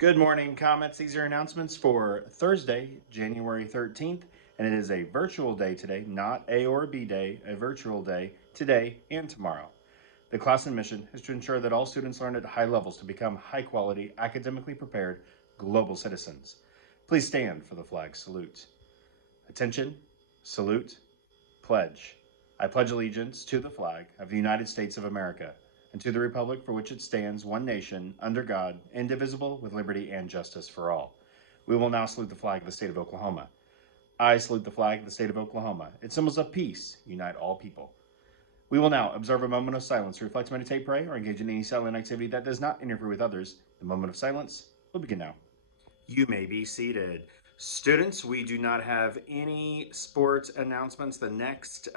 Good morning, Comets. These are announcements for Thursday, January 13th, and it is a virtual day today, not A or B day, a virtual day today and tomorrow. The class and mission is to ensure that all students learn at high levels to become high quality, academically prepared global citizens. Please stand for the flag salute. Attention, salute, pledge. I pledge allegiance to the flag of the United States of America and to the republic for which it stands, one nation, under God, indivisible, with liberty and justice for all. We will now salute the flag of the state of Oklahoma. I salute the flag of the state of Oklahoma. Its symbols of peace unite all people. We will now observe a moment of silence to reflect, meditate, pray, or engage in any silent activity that does not interfere with others. The moment of silence will begin now. You may be seated. Students, we do not have any sports announcements. The next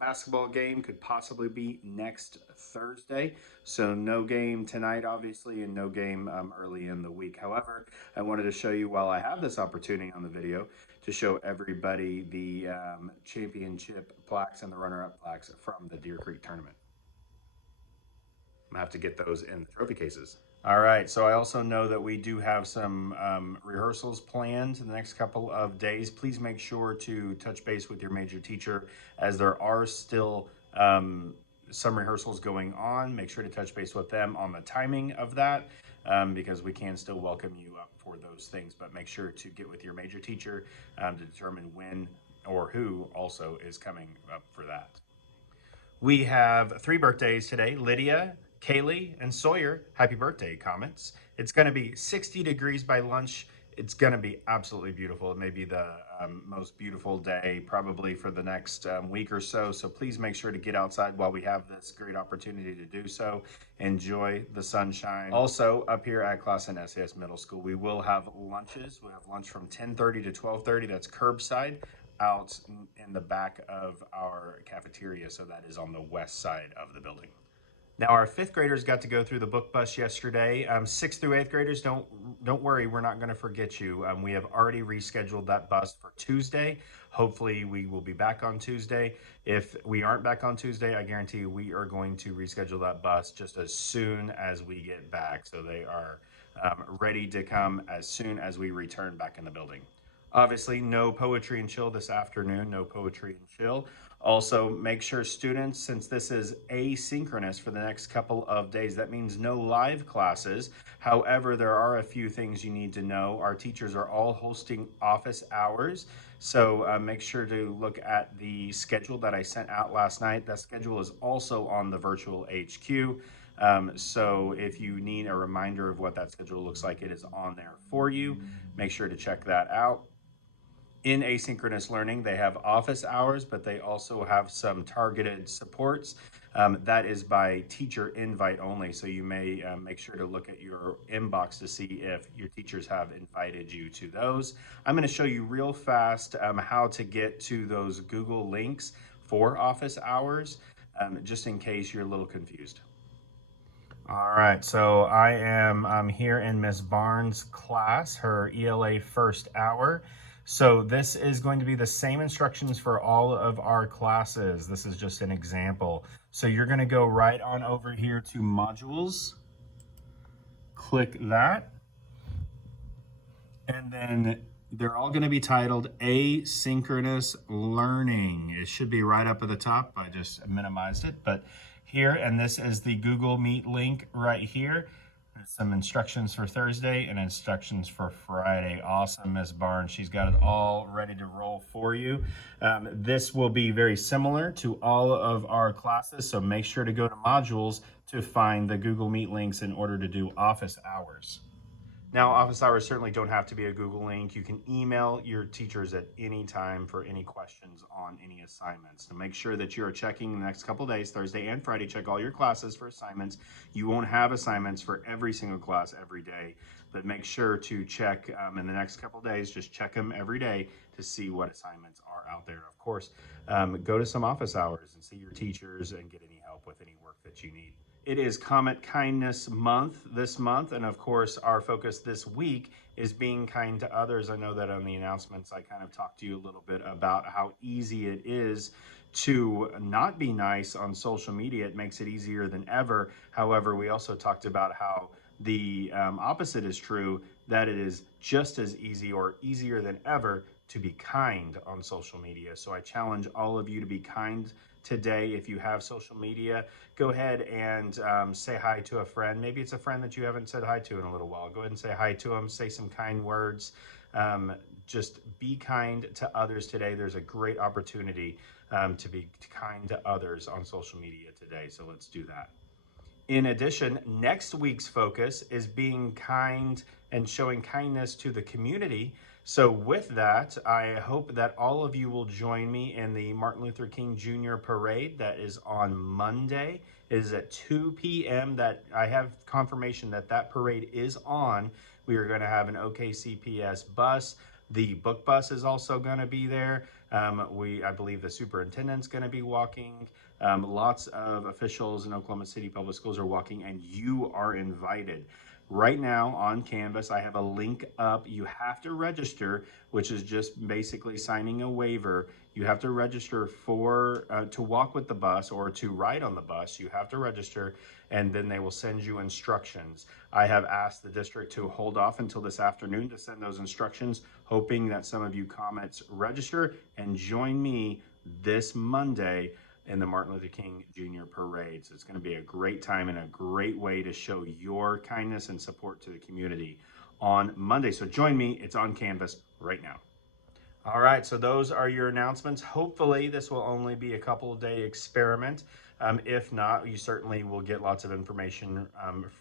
basketball game could possibly be next Thursday. So no game tonight, obviously, and no game early in the week. However, I wanted to show you, while I have this opportunity on the video, to show everybody the championship plaques and the runner-up plaques from the Deer Creek tournament. I'm gonna have to get those in the trophy cases. All right, so I also know that we do have some rehearsals planned in the next couple of days. Please make sure to touch base with your major teacher, as there are still some rehearsals going on. Make sure to touch base with them on the timing of that, because we can still welcome you up for those things. But make sure to get with your major teacher to determine when or who also is coming up for that. We have 3 birthdays today: Lydia, Kaylee, and Sawyer. Happy birthday, Comets. It's going to be 60 degrees by lunch. It's going to be absolutely beautiful. It may be the most beautiful day probably for the next week or so. So please make sure to get outside while we have this great opportunity to do so. Enjoy the sunshine. Also, up here at Class and SAS Middle School, we will have lunches. We have lunch from 10:30 to 12:30. That's curbside out in the back of our cafeteria, so that is on the west side of the building. Now, our 5th graders got to go through the book bus yesterday. 6th through 8th graders, don't worry, we're not going to forget you. We have already rescheduled that bus for Tuesday. Hopefully, we will be back on Tuesday. If we aren't back on Tuesday, I guarantee you we are going to reschedule that bus just as soon as we get back. So they are ready to come as soon as we return back in the building. Obviously, no poetry and chill this afternoon, no poetry and chill. Also, make sure students, since this is asynchronous for the next couple of days, that means no live classes. However, there are a few things you need to know. Our teachers are all hosting office hours, so make sure to look at the schedule that I sent out last night. That schedule is also on the virtual HQ. So if you need a reminder of what that schedule looks like, it is on there for you. Make sure to check that out. In asynchronous learning, they have office hours, but they also have some targeted supports. That is by teacher invite only, so you may make sure to look at your inbox to see if your teachers have invited you to those. I'm going to show you real fast how to get to those Google links for office hours, just in case you're a little confused. All right, so I am here in Miss Barnes' class, her ELA first hour. So this is going to be the same instructions for all of our classes. This is just an example. So you're going to go right on over here to modules, click that, and then they're all going to be titled asynchronous learning. It should be right up at the top. I just minimized it, but here, and this is the Google Meet link right here. There's some instructions for Thursday and instructions for Friday. Awesome, Miss Barnes. She's got it all ready to roll for you. This will be very similar to all of our classes, so make sure to go to modules to find the Google Meet links in order to do office hours. Now, office hours certainly don't have to be a Google link. You can email your teachers at any time for any questions on any assignments. So make sure that you're checking the next couple days, Thursday and Friday, check all your classes for assignments. You won't have assignments for every single class every day, but make sure to check in the next couple days, just check them every day to see what assignments are out there. Of course, go to some office hours and see your teachers and get any help with any work that you need. It is Comet Kindness Month this month, and of course our focus this week is being kind to others. I know that on the announcements I kind of talked to you a little bit about how easy it is to not be nice on social media. It makes it easier than ever. However, we also talked about how the opposite is true, that it is just as easy or easier than ever to be kind on social media. So I challenge all of you to be kind today. If you have social media, go ahead and say hi to a friend. Maybe it's a friend that you haven't said hi to in a little while. Go ahead and say hi to them, say some kind words. Um, just be kind to others today. There's a great opportunity to be kind to others on social media today. So let's do that. In addition, next week's focus is being kind and showing kindness to the community. So, with that, I hope that all of you will join me in the Martin Luther King Jr. Parade that is on Monday. It is at 2 p.m. That I have confirmation that that parade is on. We are going to have an OKCPS bus. The book bus is also going to be there. I believe the superintendent's going to be walking. Lots of officials in Oklahoma City Public Schools are walking, and you are invited. Right now on Canvas, I have a link up. You have to register, which is just basically signing a waiver. You have to register for to walk with the bus or to ride on the bus. You have to register, and then they will send you instructions. I have asked the district to hold off until this afternoon to send those instructions, hoping that some of you comments register and join me this Monday in the Martin Luther King Jr. Parade. So it's going to be a great time and a great way to show your kindness and support to the community on Monday. So join me. It's on Canvas right now. All right, so those are your announcements. Hopefully, this will only be a couple of day experiment. If not, you certainly will get lots of information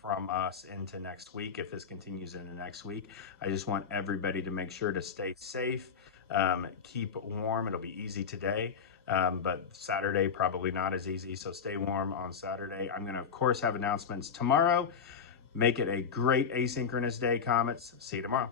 from us into next week if this continues into next week. I just want everybody to make sure to stay safe, keep warm. It'll be easy today, but Saturday probably not as easy. So stay warm on Saturday. I'm going to, of course, have announcements tomorrow. Make it a great asynchronous day, Comets. See you tomorrow.